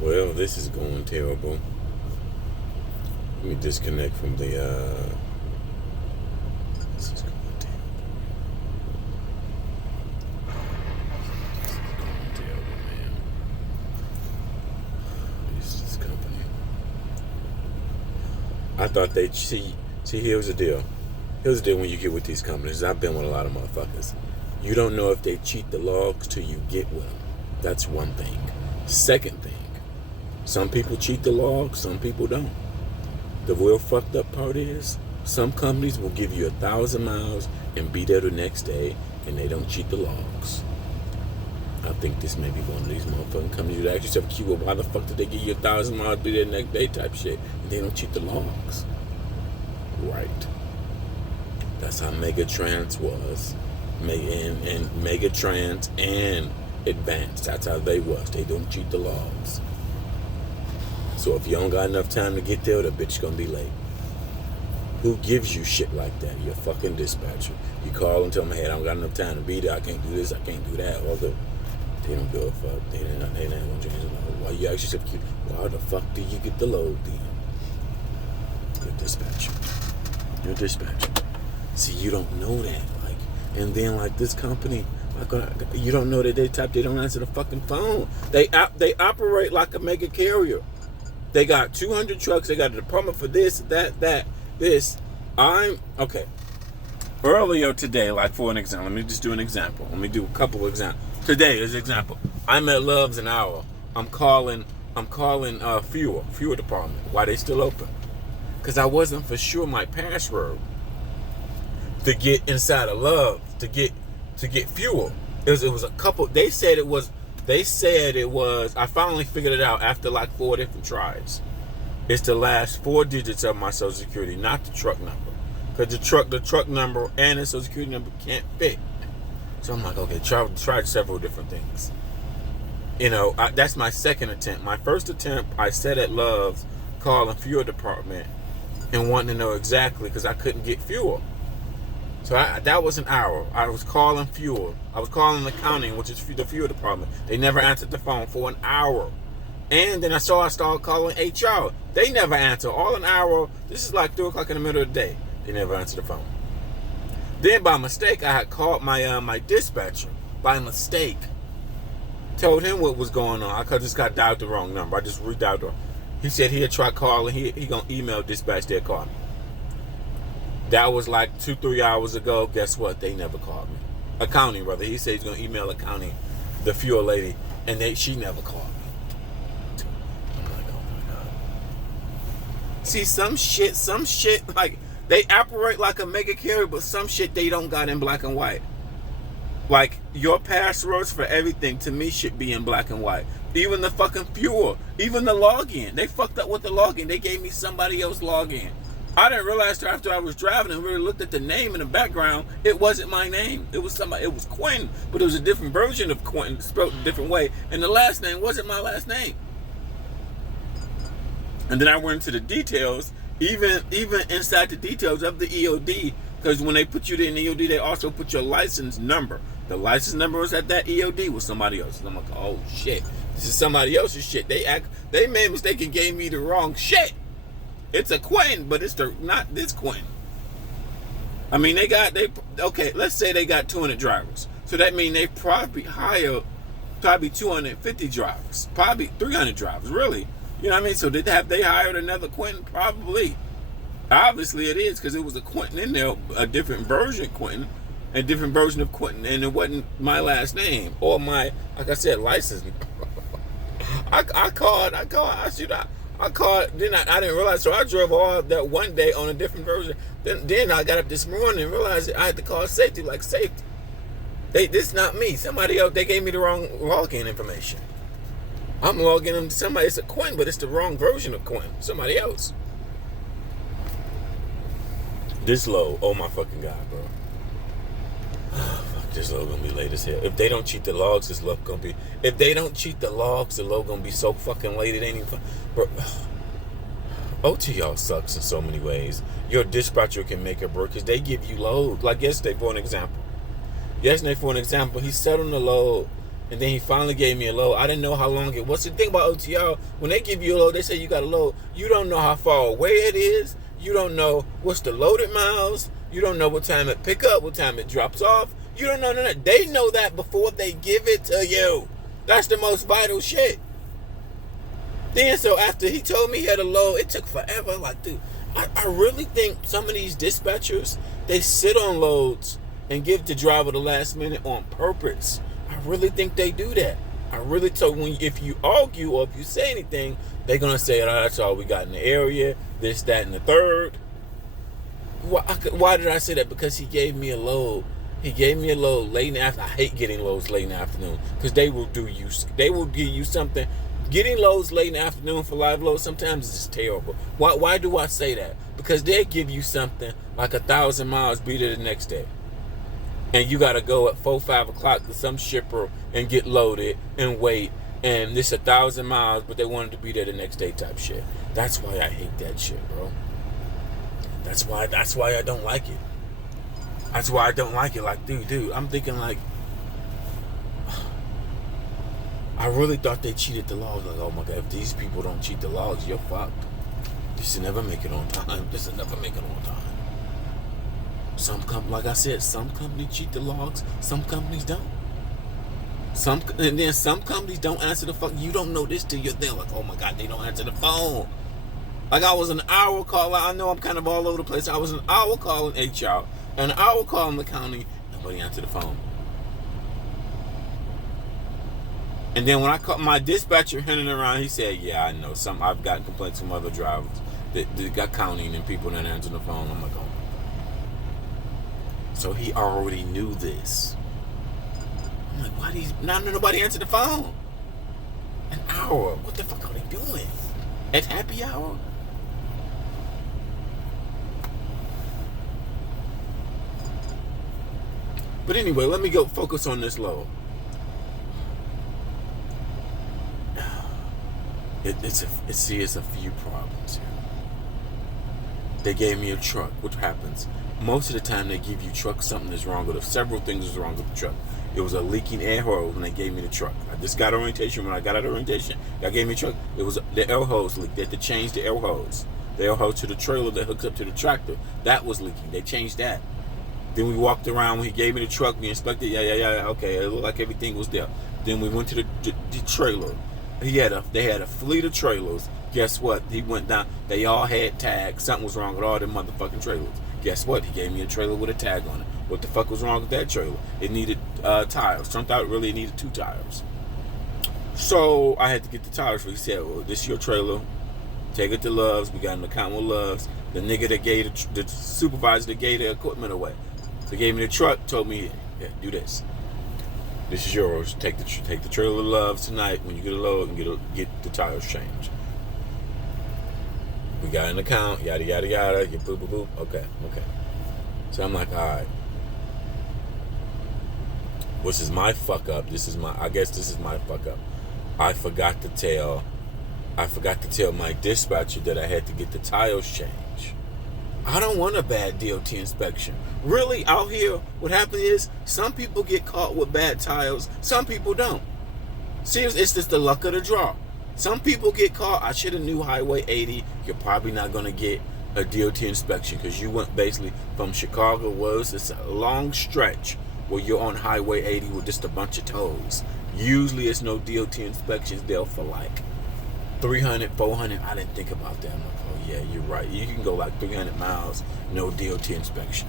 Well, this is going terrible. Let me disconnect from the. This is going terrible. This is going terrible, man. This company. I thought they'd cheat. See, here's the deal. Here's the deal when you get with these companies. I've been with a lot of motherfuckers. You don't know if they cheat the logs till you get with them. That's one thing. Second thing, some people cheat the logs, some people don't. The real fucked up part is, some companies will give you 1,000 miles and be there the next day, and they don't cheat the logs. I think this may be one of these motherfucking companies. You ask yourself, Q, why the fuck did they give you 1,000 miles, be there the next day type shit, and they don't cheat the logs? Right. That's how Megatrans was. And Megatrans and Advanced. That's how they was. They don't cheat the logs. So if you don't got enough time to get there, the bitch gonna be late. Who gives you shit like that? Your fucking dispatcher. You call and tell them, hey, I don't got enough time to be there. I can't do this. I can't do that. Although they don't give a fuck. They ain't gonna change the load. Why you ask yourself, why the fuck do you get the load then? Your dispatcher. Your dispatcher. See, you don't know that. And then like this company, you don't know that they don't answer the fucking phone. They operate like a mega carrier. They got 200 trucks. They got a department for this, that, this. Okay. Earlier today, like for an example, let me just do an example. Let me do a couple of examples. Today is an example. I'm at Love's an hour. I'm calling fuel department. Why they still open? Because I wasn't for sure my password to get inside of Love to get fuel. It was a couple. They said it was. I finally figured it out after like 4 different tries. It's the last 4 digits of my social security, not the truck number, because the truck number and the social security number can't fit. So I'm like, okay, tried several different things. That's my second attempt. My first attempt, I sat at Love's calling fuel department and wanting to know exactly because I couldn't get fuel. So that was an hour. I was calling fuel. I was calling accounting, which is the fuel department. They never answered the phone for an hour. And then I started calling HR. They never answer. All an hour. This is like 3 o'clock in the middle of the day. They never answer the phone. Then by mistake, I had called my dispatcher. By mistake. Told him what was going on. I just got dialed the wrong number. I just redialed the. He said he'd try calling. He gonna email dispatch. They'll call me. That was like 2-3 hours ago. Guess what? They never called me. Accounting, brother. He said he's gonna email accounting, the fuel lady, and she never called me. I'm like, oh my god. See, some shit, like they operate like a mega carrier, but some shit they don't got in black and white. Like your passwords for everything to me should be in black and white. Even the fucking fuel, even the login. They fucked up with the login. They gave me somebody else's login. I didn't realize till after I was driving and really looked at the name in the background, it wasn't my name. It was somebody. It was Quentin, but it was a different version of Quentin, spelled a different way, and the last name wasn't my last name. And then I went into the details, even inside the details of the EOD, because when they put you in the EOD, they also put your license number. The license number was at that EOD was somebody else's. I'm like, oh shit, this is somebody else's shit. They made a mistake and gave me the wrong shit. It's a Quentin, but it's not this Quentin. I mean, let's say they got 200 drivers. So that means they probably hire 250 drivers, probably 300 drivers, really. You know what I mean? So they hired another Quentin? Probably. Obviously it is, because it was a Quentin in there, a different version of Quentin, a different version of Quentin, and it wasn't my last name or my, like I said, license. I called, then I didn't realize, so I drove all that one day on a different version. Then I got up this morning and realized I had to call safety, like safety. This not me. Somebody else, they gave me the wrong login information. I'm logging into somebody, it's a Quentin, but it's the wrong version of Quentin. Somebody else. This low, oh my fucking God, bro. Fuck, this low gonna be late as hell. If they don't cheat the logs, this low gonna be. If they don't cheat the logs, the low gonna be so fucking late it ain't even. Bro, OTR sucks in so many ways. Your dispatcher can make or break because they give you load. Like yesterday, for an example. He sat on the load And then he finally gave me a load. I didn't know how long it was. The thing about OTR, when they give you a load, they say you got a load. You don't know how far away it is. You don't know what's the loaded miles. You don't know what time it pick up, what time it drops off. You don't know none of that. They know that before they give it to you. That's the most vital shit. Then, so after he told me he had a load, it took forever. Like, dude, I really think some of these dispatchers, they sit on loads and give the driver the last minute on purpose. I really think they do that. I really if you argue or if you say anything, they're gonna say, "Oh, that's all we got in the area. This, that, and the third." Why did I say that? Because he gave me a load. He gave me a load late in the afternoon. I hate getting loads late in the afternoon because they will give you something. Getting loads late in the afternoon for live loads sometimes is just terrible. Why do I say that? Because they give you something like 1,000 miles, be there the next day. And you got to go at 4, 5 o'clock to some shipper and get loaded and wait. And this 1,000 miles, but they wanted to be there the next day type shit. That's why I hate that shit, bro. That's why I don't like it. That's why I don't like it. Like, dude, I'm thinking like, I really thought they cheated the logs. Like, oh my God, if these people don't cheat the logs, you're fucked. This will never make it on time. This will never make it on time. Like I said, some companies cheat the logs, some companies don't. And then some companies don't answer the phone. You don't know this till you're there. Like, oh my God, they don't answer the phone. Like, I was an hour calling. I know I'm kind of all over the place. I was an hour calling HR, and an hour calling the county. Nobody answered the phone. And then when I called my dispatcher, hinting around, he said, "Yeah, I know. I've gotten complaints from other drivers that got counting and people that answer the phone." I'm like, oh. So he already knew this. I'm like, why nobody answered the phone? An hour. What the fuck are they doing? At happy hour? But anyway, let me go focus on this load. It's a few problems here. They gave me a truck. What happens? Most of the time they give you truck, something is wrong with it. Several things is wrong with the truck. It was a leaking air hose when they gave me the truck. I just got orientation. When I got out of orientation, they gave me a truck. It was the air hose leak. They had to change the air hose. The air hose to the trailer that hooks up to the tractor. That was leaking. They changed that. Then we walked around. When he gave me the truck, we inspected. Yeah. Okay, it looked like everything was there. Then we went to the trailer. They had a fleet of trailers. Guess what? He went down. They all had tags. Something was wrong with all them motherfucking trailers. Guess what? He gave me a trailer with a tag on it. What the fuck was wrong with that trailer? It needed tires. Turned out really it needed 2 tires. So I had to get the tires for. He said, "Well, this is your trailer. Take it to Love's. We got an account with Love's." The nigga that gave the supervisor that gave the equipment away. They gave me the truck. Told me, "Yeah, do this. This is yours. Take the trailer to Love's tonight. When you get a load, and get the tires changed. We got an account. Yada yada yada. You boop boop boop. Okay. So I'm like, all right. This is my fuck up. I guess this is my fuck up. I forgot to tell my dispatcher that I had to get the tires changed. I don't want a bad DOT inspection. Really, out here, what happens is some people get caught with bad tires. Some people don't. Seriously, it's just the luck of the draw. Some people get caught. I should have knew Highway 80. You're probably not going to get a DOT inspection because you went basically from Chicago. It's a long stretch where you're on Highway 80 with just a bunch of tolls. Usually it's no DOT inspections there for like 300, 400. I didn't think about that. I'm like, oh yeah, you're right. You can go like 300 miles, no DOT inspection.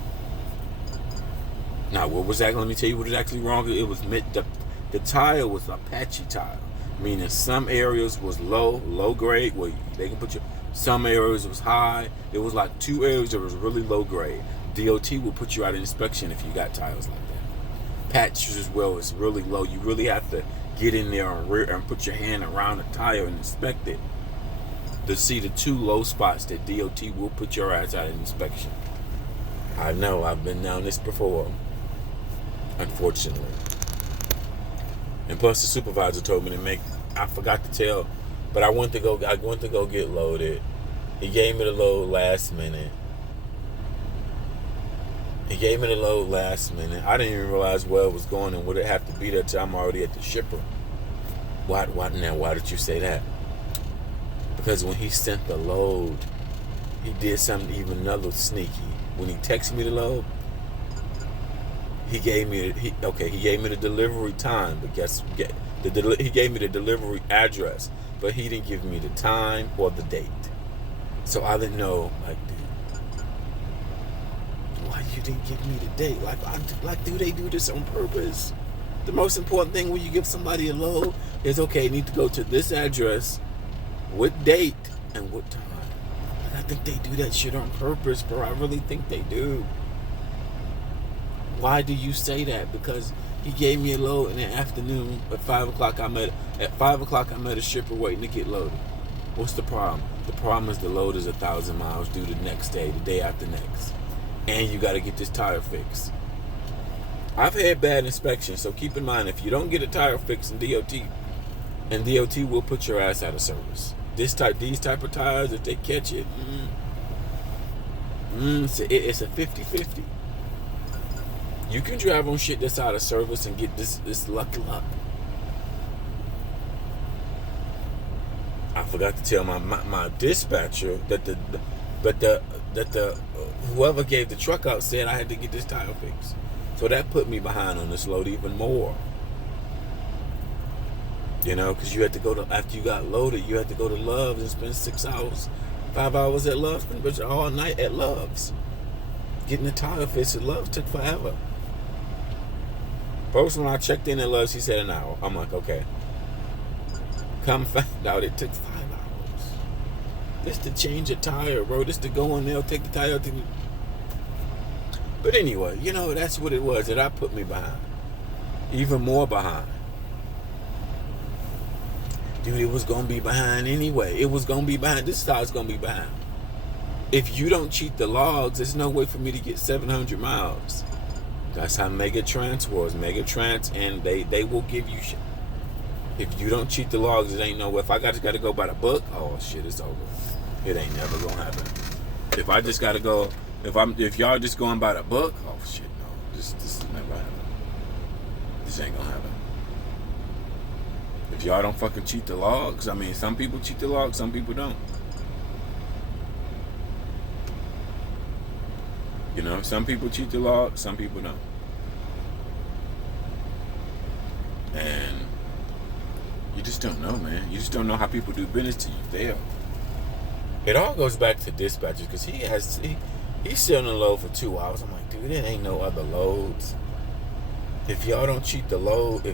Now, what was that? Let me tell you what is actually wrong. It was the tire was a patchy tire, meaning some areas was low grade, where they can put you. Some areas was high. It was like 2 areas that was really low grade. DOT will put you out of inspection if you got tires like that. Patches as well is really low. You really have to get in there and put your hand around the tire and inspect it to see the 2 low spots that DOT will put your ass out of inspection. I know, I've been down this before, unfortunately. And plus the supervisor told me I forgot to tell, but I went to go get loaded. He gave me the load last minute. He gave me the load last minute. I didn't even realize where it was going and would it have to be there till I'm already at the shipper. Why did you say that? Because when he sent the load, he did something even another sneaky. When he texted me the load, he gave me the delivery time, but he gave me the delivery address, but he didn't give me the time or the date. So I didn't know, like, dude, why you didn't give me the date? Like, do they do this on purpose? The most important thing when you give somebody a load is, okay, you need to go to this address, what date and what time. And I think they do that shit on purpose, bro. I really think they do. Why do you say that? Because he gave me a load in the afternoon at 5 o'clock. I'm at a shipper waiting to get loaded. What's the problem? The problem is the load is 1,000 miles due the next day, the day after next. And you got to get this tire fixed. I've had bad inspections, so keep in mind, if you don't get a tire fixed in DOT will put your ass out of service. These type of tires, if they catch it, it's a 50-50. You can drive on shit that's out of service and get this lucky luck. I forgot to tell my dispatcher that the whoever gave the truck out said I had to get this tire fixed. So that put me behind on this load even more. You know, because you had to go to, after you got loaded, you had to go to Love's and spend 6 hours, 5 hours at Love's, spend all night at Love's. Getting the tire fixed at Love's took forever. First, when I checked in at Love's, he said an hour. I'm like, okay. Come find out it took 5 hours. This to change a tire, bro. This to go in there, take the tire out. But anyway, you know, that's what it was. That put me behind. Even more behind. Dude, it was going to be behind anyway. It was going to be behind. This tire's going to be behind. If you don't cheat the logs, there's no way for me to get 700 miles. That's how Megatrans was. Megatrans, and they will give you shit. If you don't cheat the logs, it ain't no way. If I got to go by the book, oh shit, it's over. It ain't never gonna happen. If I just gotta go, if y'all just going by the book, oh shit, no, this is never happen. This ain't gonna happen. If y'all don't fucking cheat the logs, I mean, some people cheat the logs, some people don't. You know, some people cheat the log, some people don't. And you just don't know, man. You just don't know how people do business till you fail. It all goes back to dispatchers, because he's sitting on a load for 2 hours. I'm like, dude, there ain't no other loads. If y'all don't cheat the load,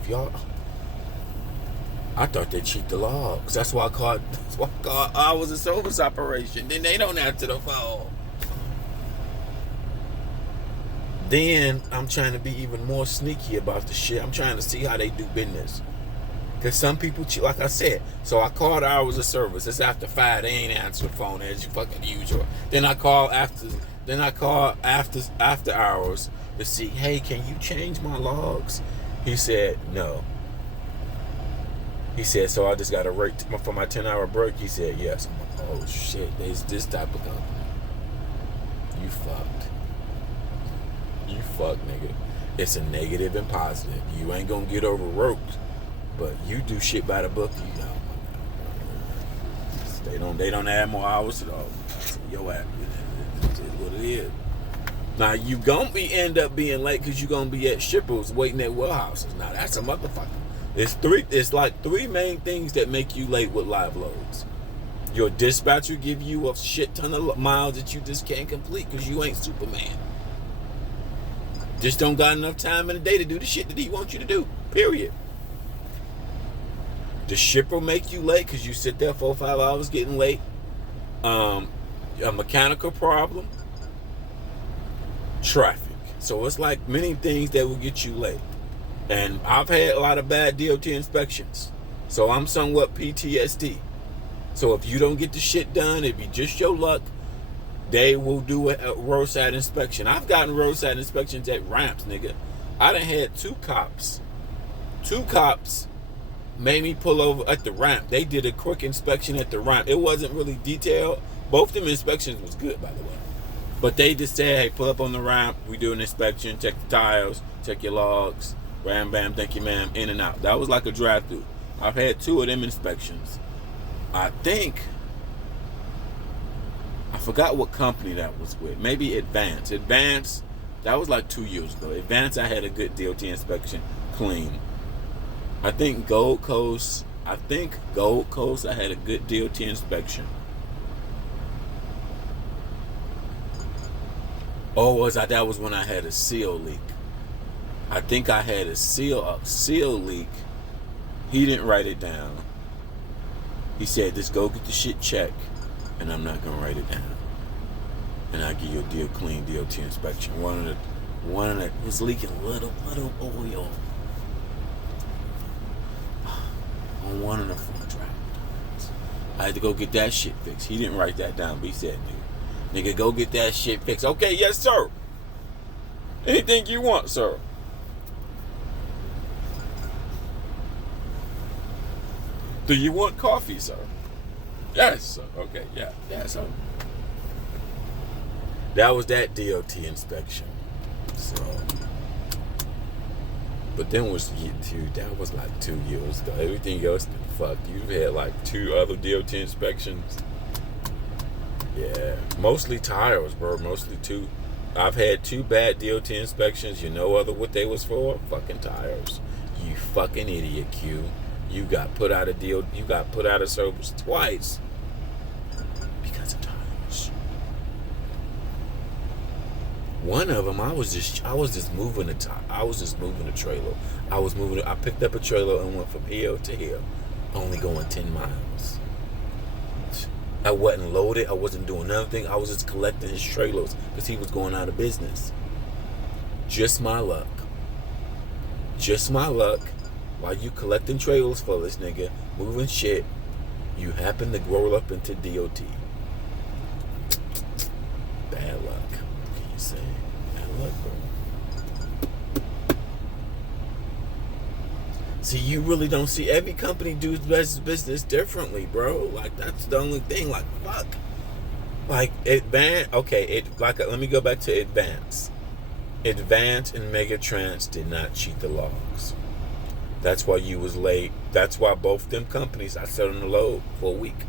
I thought they cheat the logs. That's why I called hours of service operation. Then they don't answer the phone. Then I'm trying to be even more sneaky about the shit. I'm trying to see how they do business. Because some people cheat, like I said. So I called hours of service. It's after 5. They ain't answer the phone as you fucking usual. Then I call after hours to see, hey, can you change my logs? He said no. He said, so I just got a rate for my 10-hour break. He said yes. I'm like, oh shit, there's this type of company. You fucked. You fuck, nigga. It's a negative and positive. You ain't gonna get overworked, but you do shit by the book. They don't add more hours at all. Yo, ass, it is what it is. Now you gonna end up being late because you gonna be at shippers waiting at warehouses. Now that's a motherfucker. It's like 3 main things that make you late with live loads. Your dispatcher give you a shit ton of miles that you just can't complete because you ain't Superman. Just don't got enough time in the day to do the shit that he wants you to do. Period. The shipper make you late because you sit there 4 or 5 hours getting late. A mechanical problem. Traffic. So it's like many things that will get you late. And I've had a lot of bad DOT inspections. So I'm somewhat PTSD. So if you don't get the shit done, it'd be just your luck. They will do a roadside inspection. I've gotten roadside inspections at ramps, nigga. I done had 2 cops. 2 cops made me pull over at the ramp. They did a quick inspection at the ramp. It wasn't really detailed. Both them inspections was good, by the way. But they just said, hey, pull up on the ramp, we do an inspection, check the tires, check your logs, bam, bam, thank you, ma'am, in and out. That was like a drive-through. I've had 2 of them inspections. I forgot what company that was with. Maybe Advance. Advance, that was like 2 years ago. Advance, I had a good DOT inspection, clean. I think Gold Coast, I had a good DOT inspection. Oh, that was when I had a seal leak. I think I had a seal leak. He didn't write it down. He said, just go get the shit checked, and I'm not gonna write it down. And I'll give you a clean DOT inspection. One of the was leaking a little oil on one of the front drive tires. I had to go get that shit fixed. He didn't write that down, but he said, nigga, go get that shit fixed. Okay, yes, sir. Anything you want, sir. Do you want coffee, sir? Yes, sir. Okay, yeah, sir. That was that DOT inspection. So, but then that was like 2 years ago. Everything else, fuck. You've had like 2 other DOT inspections. Yeah, mostly tires, bro. Mostly 2. I've had 2 bad DOT inspections. You know what they was for? Fucking tires. You fucking idiot, Q. You got put out of You got put out of service twice because of tires. One of them, I was just moving the trailer. I picked up a trailer and went from hill to hill, only going 10 miles. I wasn't loaded. I wasn't doing nothing. I was just collecting his trailers because he was going out of business. Just my luck. While you collecting trailers for this nigga, moving shit, you happen to roll up into DOT. Bad luck. What can you say? Bad luck, bro. See, you really don't see every company do business differently, bro. Like, that's the only thing. Like, fuck. Like, Advance. Okay, let me go back to Advance. Advance and Megatrans did not cheat the logs. That's why you was late. That's why both them companies, I set on the load for a week.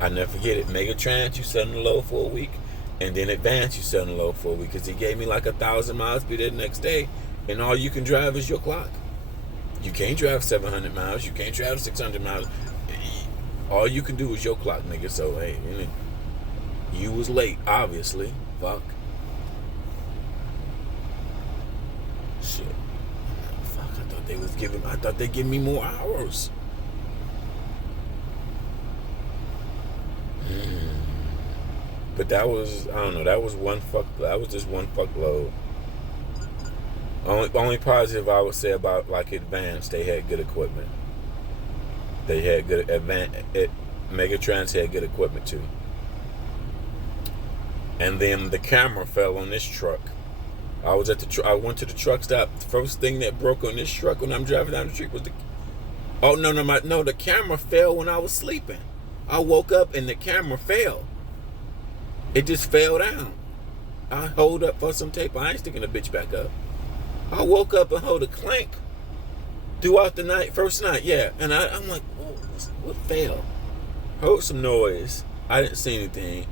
I never forget it. Megatrans, you set on the load for a week. And then Advance, you set on the load for a week. Because he gave me like 1,000 miles, be there the next day. And all you can drive is your clock. You can't drive 700 miles. You can't drive 600 miles. All you can do is your clock, nigga. So, hey, you was late, obviously. Fuck. Shit. I thought they'd give me more hours. But that was, I don't know, that was just one fuck load. Only positive I would say about like Advance, they had good equipment. They had good Megatrans had good equipment too. And then the camera fell on this truck. I went to the truck stop. The first thing that broke on this truck when I'm driving down the street was the camera fell when I was sleeping. I woke up and the camera fell. It just fell down. I hold up for some tape. I ain't sticking the bitch back up. I woke up and hold a clank throughout the night, first night, yeah. And I'm like, what fell? Heard some noise. I didn't see anything.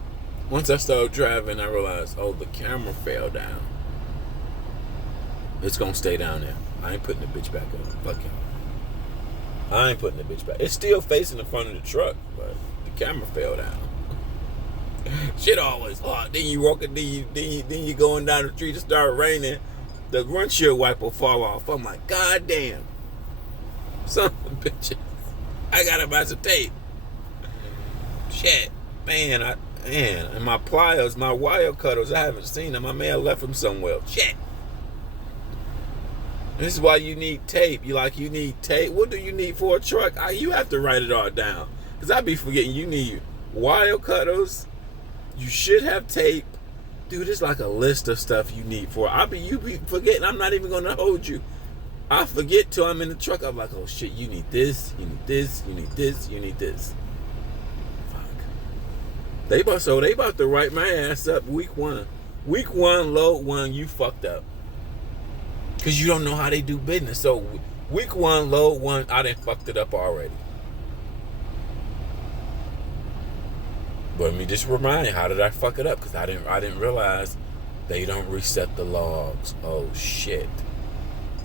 Once I started driving, I realized, the camera fell down. It's gonna stay down there. I ain't putting the bitch back up. Fuck y'all. I ain't putting the bitch back. It's still facing the front of the truck, but the camera fell down. Shit always hard. Then you walking, then you going down the street, it start raining. The windshield wiper fall off. I'm like, God damn. Son of a bitch. I gotta buy some tape. Shit. Man, and my pliers, my wire cutters, I haven't seen them. I may have left them somewhere. Shit. This is why you need tape. You need tape. What do you need for a truck? You have to write it all down. Because I be forgetting you need wire cutters. You should have tape. Dude, it's like a list of stuff you need for it. You be forgetting. I'm not even going to hold you. I forget till I'm in the truck. I'm like, oh shit, you need this, you need this, you need this, you need this. Fuck. They about to write my ass up week 1. Week 1, load 1, you fucked up. Because you don't know how they do business. So week 1, load 1, I done fucked it up already. But let me just remind you, how did I fuck it up? Because I didn't realize they don't reset the logs. Oh shit.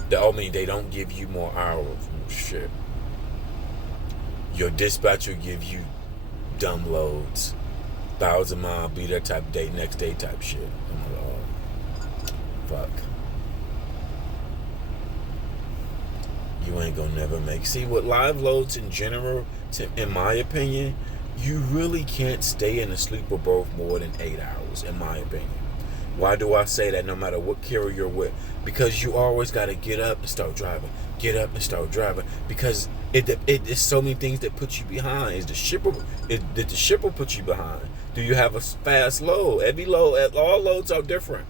They don't give you more hours. Oh, shit. Your dispatcher give you dumb loads. 1,000-mile, be there type day, next day type shit. I'm like, oh, fuck. You ain't gonna never make. See, with live loads in general, in my opinion, you really can't stay in a sleeper berth more than 8 hours, in my opinion. Why do I say that? No matter what carrier you're with, because you always got to get up and start driving. Get up and start driving, because it's so many things that put you behind. Did the shipper put you behind? Do you have a fast load? Every load, all loads are different.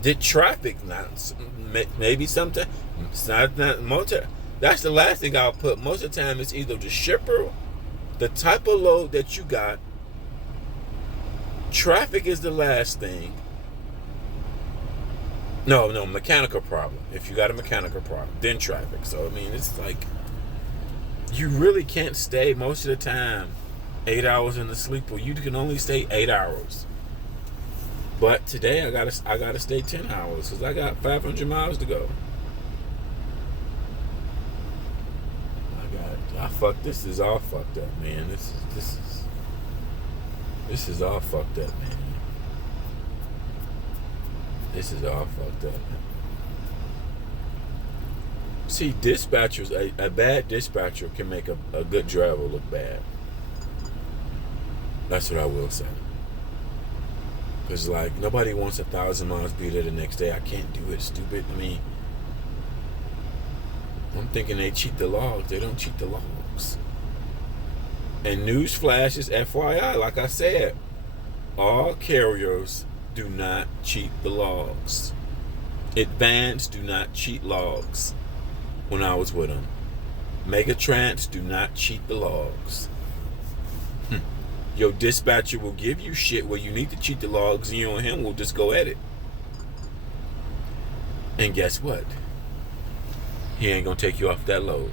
Did traffic not? Maybe sometimes it's not most. That's the last thing I'll put. Most of the time, it's either the shipper, the type of load that you got. Traffic is the last thing. No, mechanical problem. If you got a mechanical problem, then traffic. So, I mean, it's like, you really can't stay most of the time 8 hours in the sleeper. You can only stay 8 hours. But today I gotta stay 10 hours because I got 500 miles to go. This is all fucked up, man. This is all fucked up, man. This is all fucked up. See, dispatchers, a bad dispatcher can make a good driver look bad. That's what I will say. Because, like, nobody wants 1,000 miles be there the next day. I can't do it, stupid. I mean, I'm thinking they cheat the logs. They don't cheat the logs. And news flashes, FYI, like I said, all carriers do not cheat the logs. Advance do not cheat logs when I was with them. Megatrans do not cheat the logs. Your dispatcher will give you shit where you need to cheat the logs, and you and him will just go at it. And guess what? He ain't gonna take you off that load.